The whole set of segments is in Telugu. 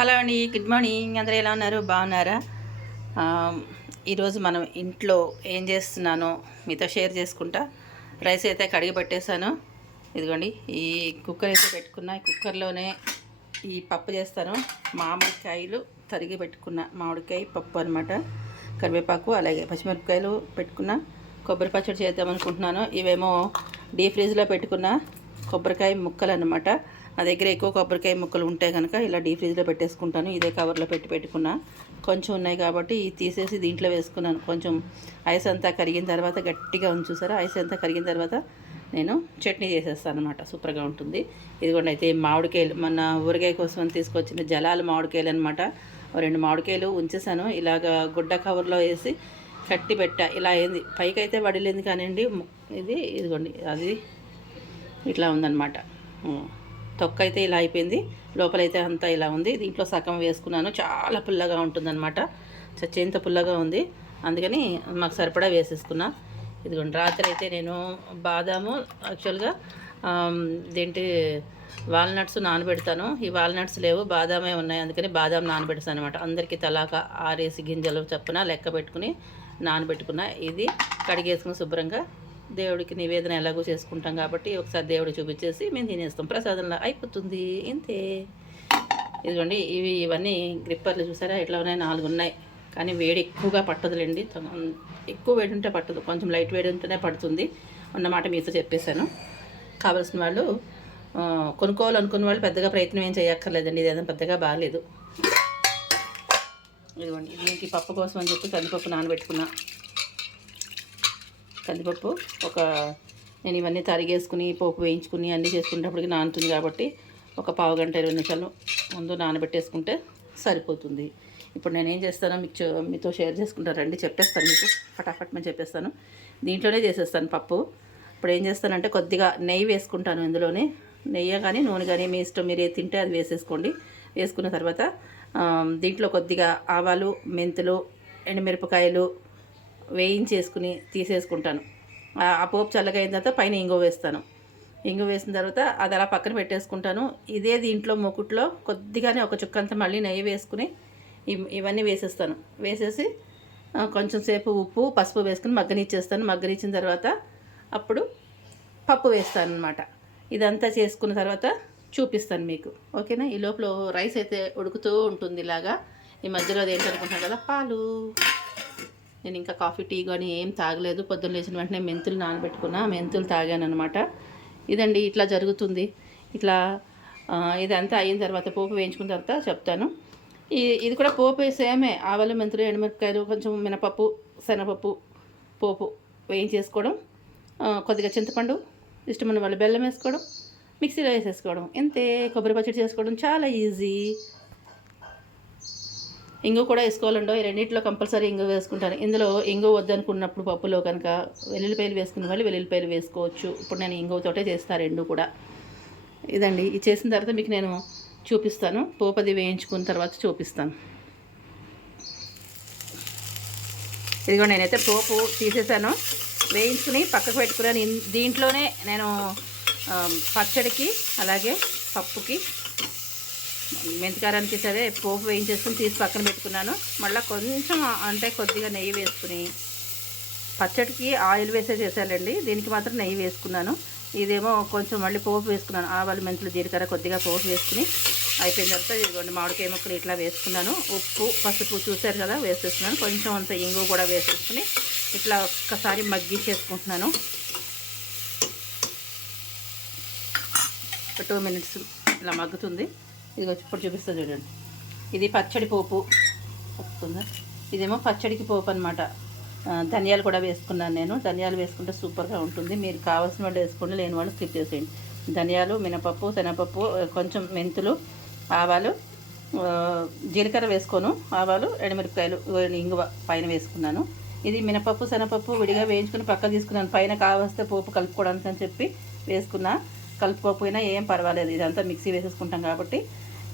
హలో అండి గుడ్ మార్నింగ్ అందరూ ఎలా ఉన్నారు? బాగున్నారా? ఈరోజు మనం ఇంట్లో ఏం చేస్తున్నానో మీతో షేర్ చేసుకుంటా. రైస్ అయితే కడిగి పెట్టేశాను. ఇదిగోండి ఈ కుక్కర్ అయితే పెట్టుకున్నా. ఈ కుక్కర్లోనే ఈ పప్పు చేస్తాను. మామిడికాయలు తరిగి పెట్టుకున్న. మామిడికాయ పప్పు అనమాట కరివేపాకు అలాగే పచ్చిమిరపకాయలు పెట్టుకున్న. కొబ్బరి పచ్చడి చేద్దాం అనుకుంటున్నాను ఇవేమో డీ ఫ్రిడ్జ్లో పెట్టుకున్న. కొబ్బరికాయ ముక్కలు అనమాట నా దగ్గర ఎక్కువ కొబ్బరికాయ ముక్కలు ఉంటే కనుక ఇలా డీ ఫ్రిడ్జ్లో పెట్టేసుకుంటాను. ఇదే కవర్లో పెట్టి పెట్టుకున్నా కొంచెం ఉన్నాయి కాబట్టి ఇది తీసేసి దీంట్లో వేసుకున్నాను. కొంచెం ఐస్ అంతా కరిగిన తర్వాత గట్టిగా ఉంచు చూసారా? ఐస్ అంతా కరిగిన తర్వాత నేను చట్నీ చేసేస్తాను అనమాట సూపర్గా ఉంటుంది. ఇదిగోండి అయితే మామిడికాయలు మన ఊరగాయ కోసం తీసుకొచ్చిన జలాలు మామిడికాయలు అనమాట రెండు మామిడికాయలు ఉంచేసాను. ఇలాగ గుడ్డ కవర్లో వేసి కట్టి పెట్టా. ఇలా అయింది. పైకి అయితే వడిలేదు కానివ్వండి ఇది ఇదిగోండి అది ఇట్లా ఉందన్నమాట. తొక్క అయితే ఇలా అయిపోయింది. లోపలైతే అంతా ఇలా ఉంది. దీంట్లో సగం వేసుకున్నాను. చాలా పుల్లగా ఉంటుందన్నమాట. చచ్చేంత పుల్లగా ఉంది. అందుకని మాకు సరిపడా వేసేసుకున్నా. ఇదిగోండి రాత్రి అయితే నేను బాదాము యాక్చువల్గా దేంటి ఇదేంటి వాల్నట్స్ నానబెడతాను. ఈ వాల్నట్స్ లేవు బాదామే ఉన్నాయి. అందుకని బాదాం నానబెడతాను అనమాట అందరికీ తలాక ఆరేసి గింజలు చప్పున లెక్క పెట్టుకుని నానబెట్టుకున్న. ఇది కడిగేసుకుని శుభ్రంగా దేవుడికి నివేదన ఎలాగో చేసుకుంటాం కాబట్టి ఒకసారి దేవుడు చూపించేసి మేము తినేస్తాం. ప్రసాదంలో అయిపోతుంది. ఇంతే. ఇదిగోండి ఇవి ఇవన్నీ గ్రిప్పర్లు చూసారా? ఎట్లా ఉన్నాయి? నాలుగు ఉన్నాయి. కానీ వేడి ఎక్కువగా పట్టదులేండి. ఎక్కువ వేడి ఉంటే పట్టదు. కొంచెం లైట్ వేడి ఉంటేనే పడుతుంది. అన్నమాట మీతో చెప్పేశాను. కావాల్సిన వాళ్ళు కొనుక్కోవాలనుకున్న వాళ్ళు పెద్దగా ప్రయత్నం ఏం చేయక్కర్లేదండి. ఇది ఏదైనా పెద్దగా బాగాలేదు ఇదిగోండి దీనికి పప్పు కోసం అని చెప్పి కందిపప్పు నానబెట్టుకున్నా. కందిపప్పు ఒక నేను ఇవన్నీ తరిగేసుకుని పోపు వేయించుకుని అన్నీ చేసుకునేటప్పటికి నానుతుంది కాబట్టి ఒక పావు గంట ఇరవై నిమిషాలు ముందు నానబెట్టేసుకుంటే సరిపోతుంది. ఇప్పుడు నేను ఏం చేస్తానో మీకు మీతో షేర్ చేసుకుంటాను రండి చెప్పేస్తాను మీకు. ఫటాఫట్ నేను చెప్పేస్తాను. దీంట్లోనే చేసేస్తాను పప్పు. ఇప్పుడు ఏం చేస్తానంటే కొద్దిగా నెయ్యి వేసుకుంటాను ఇందులోనే. నెయ్యి కానీ నూనె కానీ మీ ఇష్టం మీరు ఏది తింటే అది వేసేసుకోండి. వేసుకున్న తర్వాత దీంట్లో కొద్దిగా ఆవాలు మెంతులు ఎండుమిరపకాయలు వేయించేసుకుని తీసేసుకుంటాను. ఆ- పోపు చల్లగా అయిన తర్వాత పైన ఇంగు వేస్తాను. ఇంగు వేసిన తర్వాత అది అలా పక్కన పెట్టేసుకుంటాను. ఇదే దీంట్లో మొక్కుట్లో కొద్దిగానే ఒక చుక్కంత మళ్ళీ నెయ్యి వేసుకుని ఇవన్నీ వేసేస్తాను. వేసేసి కొంచెం సేపు ఉప్పు పసుపు వేసుకుని మగ్గనిచ్చేస్తాను. మగ్గనిచ్చిన తర్వాత అప్పుడు పప్పు వేస్తాను అనమాట ఇదంతా చేసుకున్న తర్వాత చూపిస్తాను మీకు. ఓకేనా? ఈ లోపల రైస్ అయితే ఉడుకుతూ ఉంటుంది ఇలాగా ఈ మధ్యలో అది ఏంటనుకుంటున్నాను కదా? పాలు. నేను ఇంకా కాఫీ టీ కానీ ఏం తాగలేదు. పొద్దున్న లేచిన వెంటనే మెంతులు నానబెట్టుకున్నా. మెంతులు తాగాను అనమాట ఇదండి ఇట్లా జరుగుతుంది. ఇట్లా ఇదంతా అయిన తర్వాత పోపు వేయించుకున్న తర్వాత చెప్తాను. ఇది కూడా పోపు సేమే. ఆవాలు మెంతులు ఎండుమిరపకాయలు కొంచెం మినపప్పు శనగపప్పు పోపు వేయించేసుకోవడం కొద్దిగా చింతపండు ఇష్టమైన వాళ్ళు బెల్లం వేసుకోవడం మిక్సీలో వేసేసుకోవడం ఇంతే. కొబ్బరి పచ్చడి చేసుకోవడం చాలా ఈజీ. ఇంగు కూడా వేసుకోవాలండో ఈ రెండింటిలో కంపల్సరీ ఇంగు వేసుకుంటాను. ఇందులో ఇంగు వద్దనుకున్నప్పుడు పప్పులో కనుక వెల్లుల్లిపాయలు వేసుకున్న వాళ్ళు వెల్లుల్లిపాయలు వేసుకోవచ్చు. ఇప్పుడు నేను ఇంగుతోటే చేస్తాను రెండు కూడా. ఇదండి. ఇది చేసిన తర్వాత మీకు నేను చూపిస్తాను. పోపది వేయించుకున్న తర్వాత చూపిస్తాను. ఇదిగో నేనైతే పోపు తీసేసాను. వేయించుకుని పక్కకు పెట్టుకున్నాను. దీంట్లోనే నేను పచ్చడికి అలాగే పప్పుకి మెంతికారానికి సరే పోపు వేయించేసుకుని తీసి పక్కన పెట్టుకున్నాను. మళ్ళీ కొంచెం అంటే కొద్దిగా నెయ్యి వేసుకుని పచ్చడికి ఆయిల్ వేసే చేశానండి. దీనికి మాత్రం నెయ్యి వేసుకున్నాను. ఇదేమో కొంచెం మళ్ళీ పోపు వేసుకున్నాను. ఆవాలు మెంతులు జీలకర్ర కొద్దిగా పోపు వేసుకుని అయిపోయిన తర్వాత ఇదిగోండి మామిడికాయ ముక్కలు ఇట్లా వేసుకున్నాను. ఉప్పు పసుపు చూశారు కదా వేసేస్తున్నాను కొంచెం అంత ఇంగు కూడా వేసేసుకుని ఇట్లా ఒక్కసారి మగ్గించేసుకుంటున్నాను. ఒక టూ మినిట్స్ ఇలా మగ్గుతుంది. ఇది వచ్చి ఇప్పుడు చూపిస్తుంది చూడండి. ఇది పచ్చడి పోపు. వస్తుందా ఇదేమో పచ్చడికి పోపు అనమాట ధనియాలు కూడా వేసుకున్నాను నేను. ధనియాలు వేసుకుంటే సూపర్గా ఉంటుంది. మీరు కావాల్సిన వాళ్ళు వేసుకోండి లేని వాళ్ళు స్కిప్ చేసేయండి. ధనియాలు మినపప్పు శనగపప్పు కొంచెం మెంతులు ఆవాలు జీలకర్ర వేసుకోను. ఆవాలు ఎండుమిరపకాయలు ఇంగువ పైన వేసుకున్నాను. ఇది మినపప్పు శనగపప్పు విడిగా వేయించుకుని పక్క తీసుకున్నాను. పైన కావస్తే పోపు కలుపుకోవడానికి అని చెప్పి వేసుకున్నా. కలుపుకోకపోయినా ఏం పర్వాలేదు. ఇదంతా మిక్సీ వేసేసుకుంటాం కాబట్టి.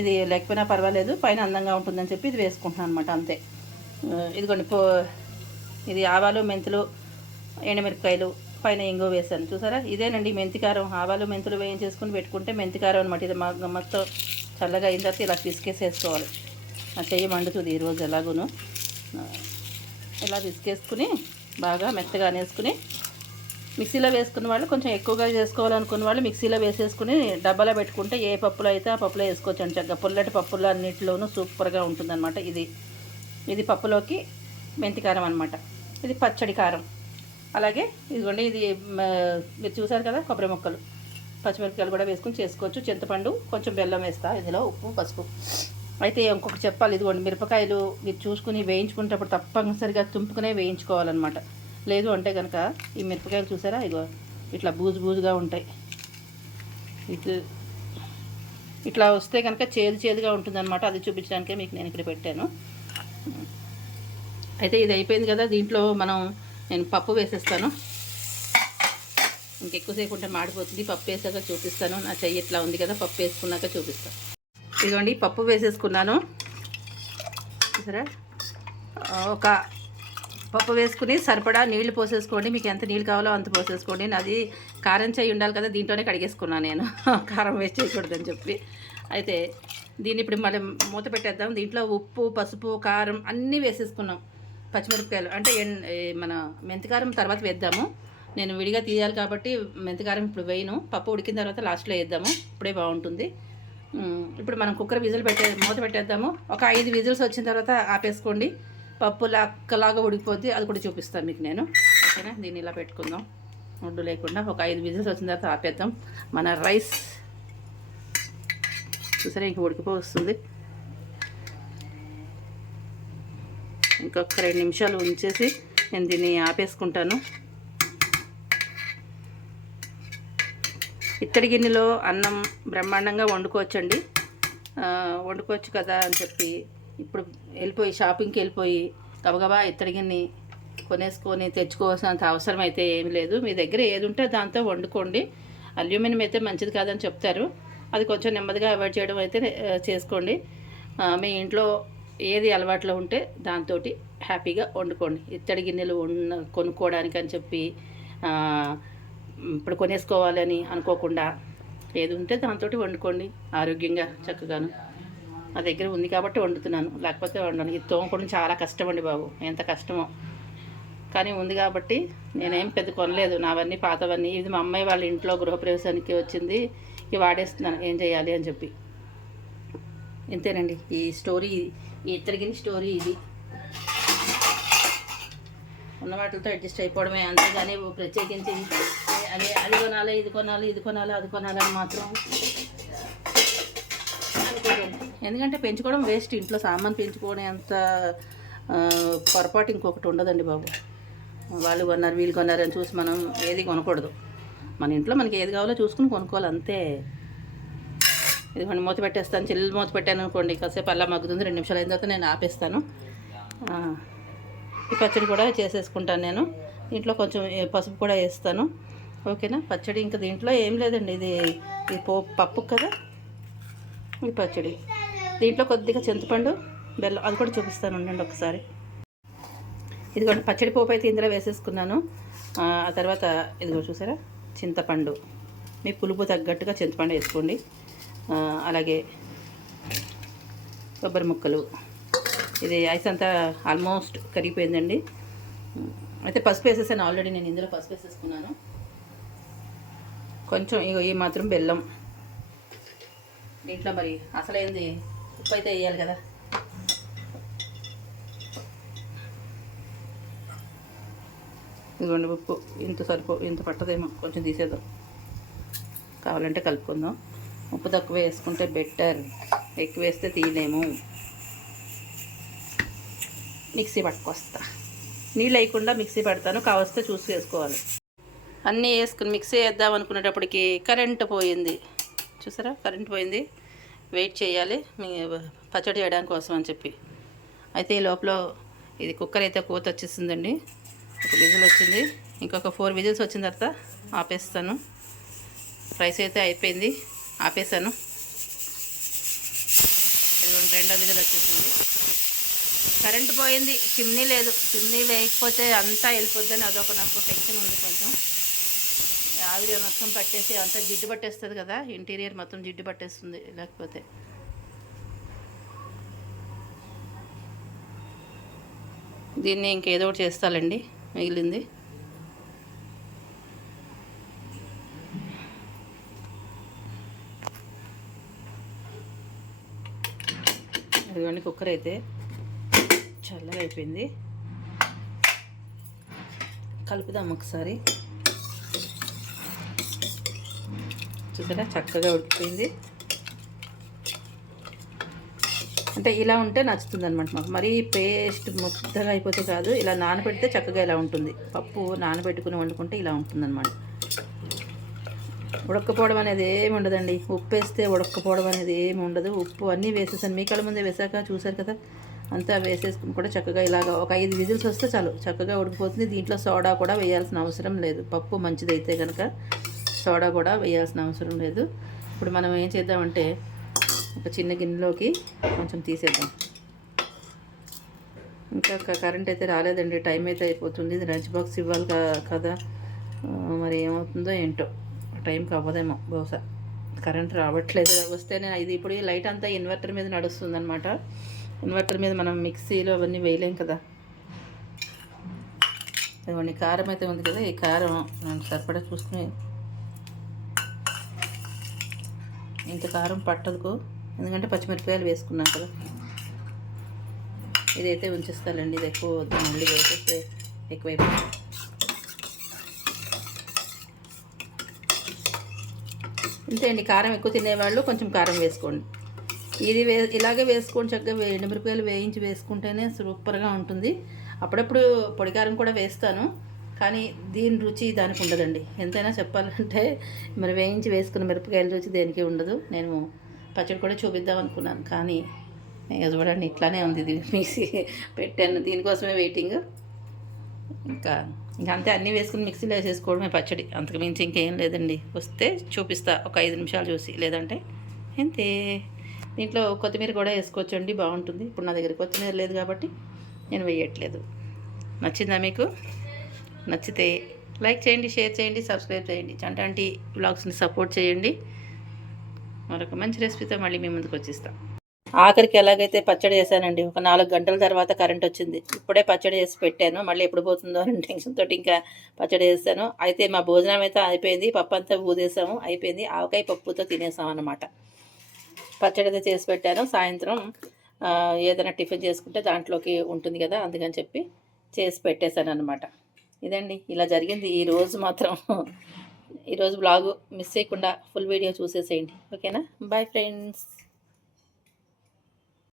ఇది లేకపోయినా పర్వాలేదు పైన అందంగా ఉంటుందని చెప్పి ఇది వేసుకుంటున్నాను అనమాట అంతే. ఇదిగోండి పో ఇది ఆవాలు మెంతులు ఎండుమిరపకాయలు పైన ఇంగో వేసాను చూసారా? ఇదేనండి మెంతికారం ఆవాలు మెంతులు వేయించేసుకుని పెట్టుకుంటే మెంతికారం అనమాట ఇది మా మొత్తం చల్లగా అయిన తర్వాత ఇలా పిసికేసేసుకోవాలి. ఆ చెయ్యి మండుతుంది ఈరోజు ఎలాగూను. ఇలా పిసికేసుకుని బాగా మెత్తగా అనేసుకుని మిక్సీలో వేసుకున్న వాళ్ళు కొంచెం ఎక్కువగా చేసుకోవాలనుకున్న వాళ్ళు మిక్సీలో వేసేసుకుని డబ్బాలో పెట్టుకుంటే ఏ పప్పులో అయితే ఆ పప్పులో వేసుకోవచ్చు అని చక్కగా పుల్లటి పప్పులు అన్నింటిలోనూ సూపర్గా ఉంటుందన్నమాట ఇది. ఇది పప్పులోకి మెంతి కారం అనమాట ఇది పచ్చడి కారం. అలాగే ఇదిగోండి ఇది మీరు చూసారు కదా కొబ్బరి ముక్కలు. పచ్చిమిరపకాయలు కూడా వేసుకుని చేసుకోవచ్చు. చింతపండు కొంచెం బెల్లం వేస్తా ఇందులో ఉప్పు పసుపు. అయితే ఇంకొకటి చెప్పాలి ఇదిగోండి మిరపకాయలు మీరు చూసుకుని వేయించుకునేటప్పుడు తప్పనిసరిగా తుంపుకునే వేయించుకోవాలన్నమాట. లేదు అంటే కనుక ఈ మిరపకాయలు చూసారా? ఇగో ఇట్లా బూజు బూజుగా ఉంటాయి. ఇది ఇట్లా వస్తే కనుక చేదు చేదుగా ఉంటుందన్నమాట. అది చూపించడానికే మీకు నేను ఇక్కడ పెట్టాను. అయితే ఇది అయిపోయింది కదా దీంట్లో మనం నేను పప్పు వేసేస్తాను. ఇంకెక్కువసేపు ఉంటే మాడిపోతుంది. పప్పు వేసాక చూపిస్తాను. నా చెయ్యి ఇట్లా ఉంది కదా పప్పు వేసుకున్నాక చూపిస్తాను. ఇదిగోండి పప్పు వేసేసుకున్నాను. సరే ఒక పప్పు వేసుకుని సరిపడా నీళ్ళు పోసేసుకోండి. మీకు ఎంత నీళ్ళు కావాలో అంత పోసేసుకోండి. నాది కారం చేయి ఉండాలి కదా దీంట్లోనే కడిగేసుకున్నాను నేను. కారం వేస్ట్ చేయకూడదని చెప్పి. అయితే దీన్ని ఇప్పుడు మళ్ళీ మూత పెట్టేద్దాం. దీంట్లో ఉప్పు పసుపు కారం అన్నీ వేసేసుకున్నాం. పచ్చిమిరపకాయలు అంటే మన మెంతికారం తర్వాత వేద్దాము. నేను విడిగా తీయాలి కాబట్టి మెంతికారం ఇప్పుడు వేయను. పప్పు ఉడికిన తర్వాత లాస్ట్లో వేద్దాము. ఇప్పుడే బాగుంటుంది. ఇప్పుడు మనం కుక్కర్ విజిల్ పెట్టే మూత పెట్టేద్దాము. ఒక ఐదు విజిల్స్ వచ్చిన తర్వాత ఆపేసుకోండి. పప్పు లక్కలాగా ఉడికిపోద్ది అది కూడా చూపిస్తాను మీకు నేను. ఓకేనా? దీన్ని ఇలా పెట్టుకుందాం. ముడ్డు లేకుండా ఒక ఐదు విజిల్స్ వచ్చిన తర్వాత ఆపేద్దాం. మన రైస్ చూసారా ఇంక ఉడికిపోతుంది ఇంకొక రెండు నిమిషాలు ఉంచేసి నేను దీన్ని ఆపేసుకుంటాను. ఇత్తడి గిన్నెలో అన్నం బ్రహ్మాండంగా వండుకోవచ్చండి. వండుకోవచ్చు కదా అని చెప్పి ఇప్పుడు వెళ్ళిపోయి షాపింగ్కి వెళ్ళిపోయి గబగబా ఇత్తడి గిన్నె కొనేసుకొని తెచ్చుకోవాల్సినంత అవసరం అయితే ఏమి లేదు. మీ దగ్గర ఏది ఉంటే దాంతో వండుకోండి. అల్యూమినియం అయితే మంచిది కాదని చెప్తారు. అది కొంచెం నెమ్మదిగా అవాయిడ్ చేయడం అయితే చేసుకోండి. మీ ఇంట్లో ఏది అలవాట్లో ఉంటే దాంతో హ్యాపీగా వండుకోండి. ఇత్తడి గిన్నెలు ఉన్న కొనుక్కోవడానికి అని చెప్పి ఇప్పుడు కొనేసుకోవాలని అనుకోకుండా ఏది ఉంటే దాంతో వండుకోండి. ఆరోగ్యంగా చక్కగాను. నా దగ్గర ఉంది కాబట్టి వండుతున్నాను. లేకపోతే వండను. ఇది తోముకోవడం చాలా కష్టం అండి బాబు. ఎంత కష్టమో. కానీ ఉంది కాబట్టి నేనేం పెద్ద కొనలేదు. నావన్నీ పాతవన్నీ. ఇది మా అమ్మాయి వాళ్ళ ఇంట్లో గృహప్రవేశానికి వచ్చింది. ఇవి వాడేస్తున్నాను. ఏం చేయాలి అని చెప్పి. ఇంతేనండి. ఈ స్టోరీ ఈ ఇతరిగిన స్టోరీ ఇది. ఉన్న వాటితో అడ్జస్ట్ అయిపోవడమే. అంతేగాని కానీ ప్రత్యేకించి అదే అది కొనాలి ఇది కొనాలి ఇది కొనాలి అది కొనాలి అని మాత్రం అనుకోకండి ఎందుకంటే పెంచుకోవడం వేస్ట్ ఇంట్లో సామాన్ పెంచుకోవడం అంత పొరపాటు ఇంకొకటి ఉండదండి బాబు. వాళ్ళు కొన్నారు వీళ్ళు కొన్నారు అని చూసి మనం ఏది కొనకూడదు. మన ఇంట్లో మనకి ఏది కావాలో చూసుకుని కొనుక్కోవాలి అంతే. ఇదిగోండి మూత పెట్టేస్తాను చిల్లు మూత పెట్టాను అనుకోండి కాసేపు అలా మగ్గుతుంది రెండు నిమిషాలు అయిన తర్వాత నేను ఆపేస్తాను. ఈ పచ్చడి కూడా చేసేసుకుంటాను నేను. దీంట్లో కొంచెం పసుపు కూడా వేస్తాను. ఓకేనా? పచ్చడి ఇంకా దీంట్లో ఏం లేదండి ఇది ఇది పో పప్పు కదా? ఈ పచ్చడి. దీంట్లో కొద్దిగా చింతపండు బెల్లం అది కూడా చూపిస్తాను ఉండండి ఒకసారి. ఇదిగోండి పచ్చడి పోపు అయితే ఇందులో వేసేసుకున్నాను. ఆ తర్వాత ఇదిగో చూసారా? చింతపండు. మీ పులుపు తగ్గట్టుగా చింతపండు వేసుకోండి. అలాగే కొబ్బరి ముక్కలు. ఇది ఐస్ అంతా ఆల్మోస్ట్ కరిగిపోయిందండి. అయితే పసుపు వేసేసాను ఆల్రెడీ నేను ఇందులో పసుపు వేసేసుకున్నాను. కొంచెం ఇగో ఈ మాత్రం బెల్లం. దీంట్లో మరి అసలేంది? ఉప్పు అయితే వేయాలి కదా. ఇదిగోండి ఉప్పు. ఇంత సరిపో ఇంత పట్టదేమో. కొంచెం తీసేద్దాం. కావాలంటే కలుపుకుందాం. ఉప్పు తక్కువ వేసుకుంటే బెటర్. ఎక్కువ వేస్తే తీయలేము మిక్సీ పట్టుకొస్తా. నీళ్ళు వేయకుండా మిక్సీ పెడతాను. కావస్తే చూసి వేసుకోవాలి. అన్నీ వేసుకుని మిక్సీ వేద్దాం అనుకునేటప్పటికి కరెంటు పోయింది. చూసారా? కరెంట్ పోయింది. వెయిట్ చేయాలి మీ పచ్చడి చేయడానికి కోసం అని చెప్పి. అయితే ఈ లోపల ఇది కుక్కర్ అయితే కూత వచ్చేసిందండి. ఒక విజిల్ వచ్చింది. ఇంకొక ఫోర్ విజిల్స్ వచ్చిన తర్వాత ఆపేస్తాను. రైస్ అయితే అయిపోయింది. ఆపేసాను ఇదిగోండి రెండో విజిల్ వచ్చేసింది. కరెంట్ పోయింది. చిమ్నీ లేదు. చిమ్నీ లేకపోతే అంతా వెళ్ళిపోద్దని అదొక నాకు టెన్షన్ ఉంది కొంచెం. ఆవిడ మొత్తం పట్టేసి అంతా జిడ్డు పట్టేస్తుంది కదా ఇంటీరియర్ మొత్తం జిడ్డు పట్టేస్తుంది లేకపోతే. దీన్ని ఇంకేదో ఒకటి చేస్తాలండి మిగిలింది. అదిగోండి కుక్కర్ అయితే చల్లగా అయిపోయింది కలుపుదాం ఒకసారి. చూసారా? చక్కగా ఉడికిపోయింది. అంటే ఇలా ఉంటే నచ్చుతుంది అనమాట మాకు. మరీ పేస్ట్ ముద్దగా అయిపోతే కాదు ఇలా నానబెడితే చక్కగా ఇలా ఉంటుంది. పప్పు నానబెట్టుకుని వండుకుంటే ఇలా ఉంటుంది అనమాట ఉడక్కపోవడం అనేది ఏమి ఉండదండి. ఉప్పు వేస్తే ఉడక్కపోవడం అనేది ఏమి ఉండదు. ఉప్పు అన్నీ వేసేసాను. మీ కళ్ళ ముందే వేసాక చూసారు కదా? అంతా వేసేసుకుని కూడా చక్కగా ఇలాగ ఒక ఐదు విజిల్స్ వస్తే చాలు. చక్కగా ఉడికిపోతుంది. దీంట్లో సోడా కూడా వేయాల్సిన అవసరం లేదు. పప్పు మంచిదైతే కనుక సోడా కూడా వేయాల్సిన అవసరం లేదు. ఇప్పుడు మనం ఏం చేద్దామంటే ఒక చిన్న గిన్నెలోకి కొంచెం తీసేద్దాం. ఇంకా కరెంట్ అయితే రాలేదండి. టైం అయితే అయిపోతుంది. ఇది లంచ్ బాక్స్ ఇవ్వాలి కా- కదా. మరి ఏమవుతుందో ఏంటో. టైంకి అవ్వదేమో బహుశా. కరెంట్ రావట్లేదు. వస్తే నేను ఇది ఇప్పుడు లైట్ అంతా ఇన్వర్టర్ మీద నడుస్తుంది అనమాట ఇన్వర్టర్ మీద మనం మిక్సీలో అవన్నీ వేయలేం కదా. ఇదిగోండి కారం అయితే ఉంది కదా. ఈ కారం సరిపడా చూసుకుని ఇంత కారం పట్టదుకు. ఎందుకంటే పచ్చిమిరపకాయలు వేసుకున్నాం కదా. ఇదైతే ఉంచేస్తానండి ఇది ఎక్కువ వద్దు మళ్ళీ వేసేస్తే ఎక్కువైపోతుంది. అంతే అండి కారం ఎక్కువ తినేవాళ్ళు కొంచెం కారం వేసుకోండి. ఇది వే ఇలాగే వేసుకోండి చక్కగా ఎండుమిరపకాయలు వేయించి వేసుకుంటేనే సూపర్గా ఉంటుంది. అప్పుడప్పుడు పొడి కారం కూడా వేస్తాను. కానీ దీని రుచి దానికి ఉండదండి. ఎంతైనా చెప్పాలంటే మరి వేయించి వేసుకున్న మిరపకాయల రుచి దేనికి ఉండదు. నేను పచ్చడి కూడా చూపిద్దాం అనుకున్నాను. కానీ చూడండి ఇట్లానే ఉంది ఇది మిక్సీ. పెట్టాను. దీనికోసమే వెయిటింగ్ ఇంకా ఇంకా అంతే అన్నీ వేసుకుని మిక్సీలో వేసేసుకోవడమే పచ్చడి. అంతకు మించి ఇంకేం లేదండి. వస్తే చూపిస్తా. ఒక ఐదు నిమిషాలు చూసి. లేదంటే అంతే దీంట్లో కొత్తిమీర కూడా వేసుకోవచ్చండి. బాగుంటుంది. ఇప్పుడు నా దగ్గర కొత్తిమీర లేదు కాబట్టి నేను వేయట్లేదు. నచ్చిందా మీకు? నచ్చితే లైక్ చేయండి షేర్ చేయండి సబ్స్క్రైబ్ చేయండి. చంటాంటి బ్లాగ్స్ని సపోర్ట్ చేయండి. మరొక మంచి రెసిపీతో మళ్ళీ మీ ముందుకు వచ్చేస్తాం. ఆఖరికి ఎలాగైతే పచ్చడి చేశానండి ఒక నాలుగు గంటల తర్వాత కరెంట్ వచ్చింది. ఇప్పుడే పచ్చడి చేసి పెట్టాను. మళ్ళీ ఎప్పుడు పోతుందో అని టెన్షన్ తోటి ఇంకా పచ్చడి చేస్తాను అయితే మా భోజనం అయితే అయిపోయింది. పప్పు అంతా ఊదేసాము. అయిపోయింది. ఆవకాయ పప్పుతో తినేసాం అనమాట పచ్చడి అయితే చేసి పెట్టాను. సాయంత్రం ఏదైనా టిఫిన్ చేసుకుంటే దాంట్లోకి ఉంటుంది కదా అందుకని చెప్పి చేసి పెట్టేశాను అనమాట ఇదండి. ఇలా జరిగింది. ఈ రోజు మాత్రం ఈరోజు బ్లాగు మిస్ చేయకుండా ఫుల్ వీడియో చూసేసేయండి. ఓకేనా? Bye friends.